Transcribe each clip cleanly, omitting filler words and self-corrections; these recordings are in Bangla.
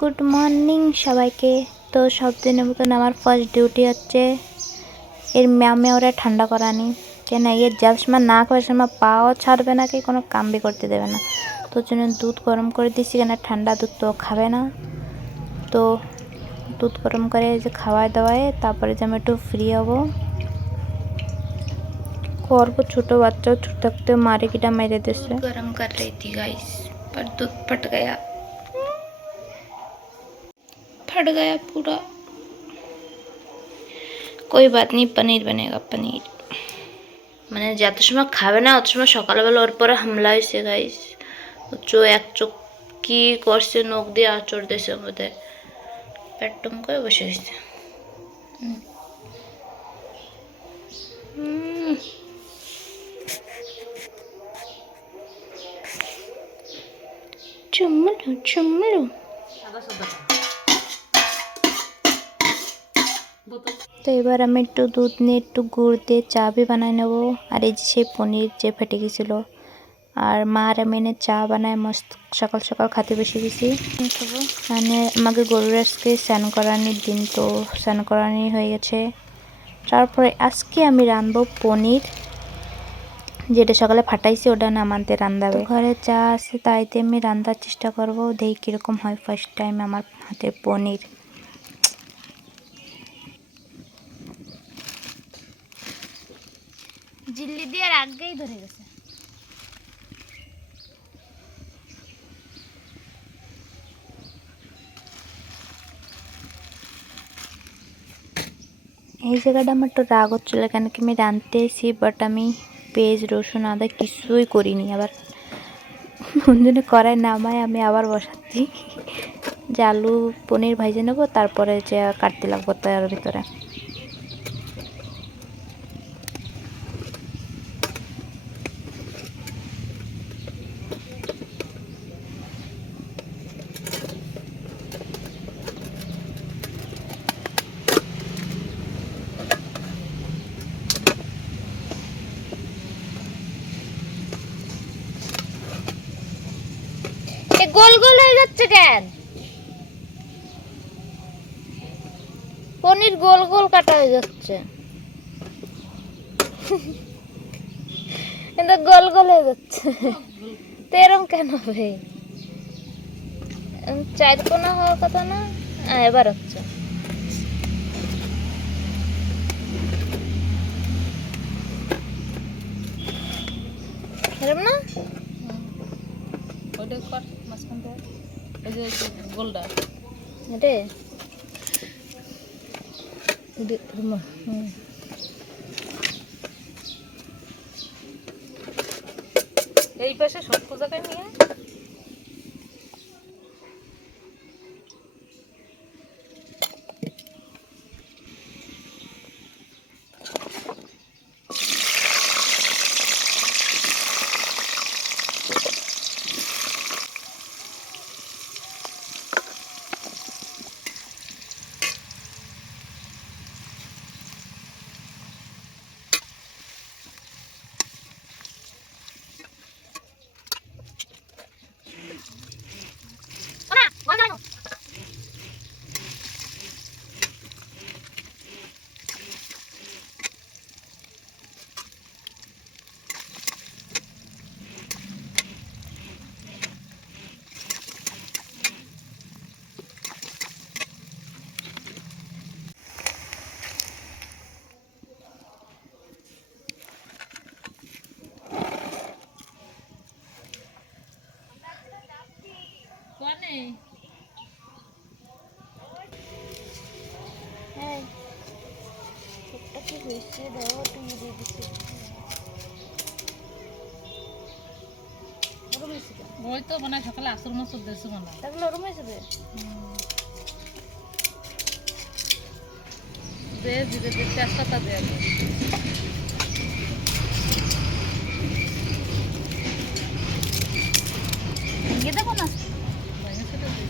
গুড মর্নিং সবাইকে। তো সব দিনের মতন আমার ফার্স্ট ডিউটি হচ্ছে এর ম্যামে ওরা ঠান্ডা করানি, কেন এর যার সময় না খাওয়ার সময় পাও ছাড়বে না, কি কোনো কাম বি করতে দেবে না। তো জন্য দুধ গরম করে দিচ্ছি, কেন ঠান্ডা দুধ তো খাবে না। তো দুধ গরম করে যে খাওয়ায় দাওয়ায় তারপরে যে আমি একটু ফ্রি হবো করবো। ছোটো বাচ্চাও ছোট থাকতে मारे कीटा मेरे दिससे गरम कर रही थी गाइस, पर दूध फट गया पूरा। कोई बात नहीं, पनीर बनेगा पनीर। মানে যত সময় খাবে না অত সময় সকালবেলা ওর পরে হামলা হয়েছে গাইস। এক চোখ কি করছে, নখ দিয়ে আঁচড় দিয়েছে মধ্যে, পেট্টম করে বসে গেছে। চুম্মলু চুম্মলু। তো এবার আমি একটু দুধ নিয়ে একটু গুড় দিয়ে চা भी বানাই নেব। আর এই যে সেই পনির যে ফেটে গেছিলো, আর মা আর আমি এনে চা বানায় মস্ত সকাল সকাল খাতে বসে গেছি। মানে আমাকে গরুর আজকে স্নান করানোর দিন, তো স্নান করানি হয়ে গেছে। তারপরে আজকে আমি রাঁধবো পনির, যেটা সকালে ফাটাইছি ওটা না আমাদের রান্ধাবে। ঘরে চা আছে তাইতে আমি রান্ধার চেষ্টা করব, দেখি কীরকম হয়। ফার্স্ট টাইম আমার হাতে পনির। জিল্লি দিয়ে আগেই ধরে গেছে। এই জায়গাটা আমার একটু রাগ হচ্ছিল, কেন কি আমি রাঁধতে এসেছি বাট আমি পেঁয়াজ রসুন আদা কিছুই করিনি। আবার জন্য কড়াই নামায় আমি আবার বসাচ্ছি যে আলু পনির ভাজে নেবো, তারপরে যে কাটতে লাগবো তার ভিতরে। গোল গোল হয়ে যাচ্ছে কেন? পনির গোল গোল কাটা হয়ে যাচ্ছে, কিন্তু গোল গোল হয়ে যাচ্ছে। তো এরকম কেন হবে? চার কোনা হওয়ার কথা না? এবার হচ্ছে। এরকম না? ওইটা কর মাঝখান থেকে, ওই যে গোলটা এটা এই পাশে শক্ত জায়গায় নিয়ে ওই তো মানে সকালে আসর মাছ দেশে বানা তাহলে নরম হয়ে যাবে। দে ধীরে ধীরে তেজপাতা দে আগে। ভেঙে দেবো না, ভেঙে ছেড়ে দে।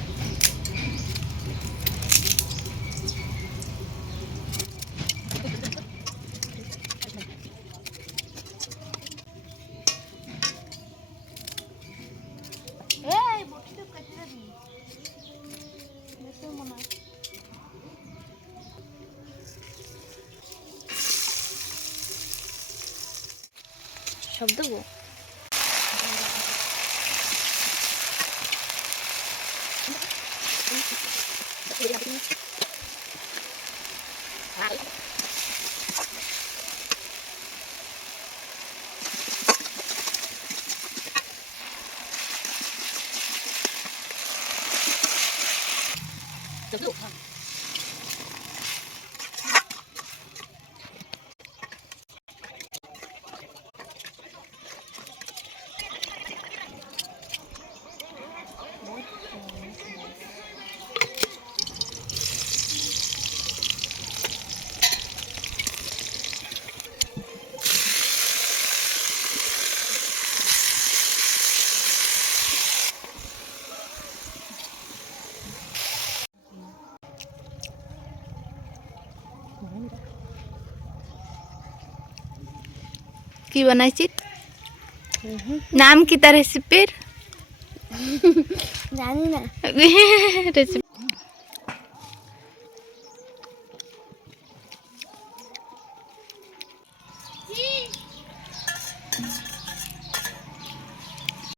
সব দেবো। কি বানাইছি? নাম কি তার রেসিপির? জানি না। রেসিপি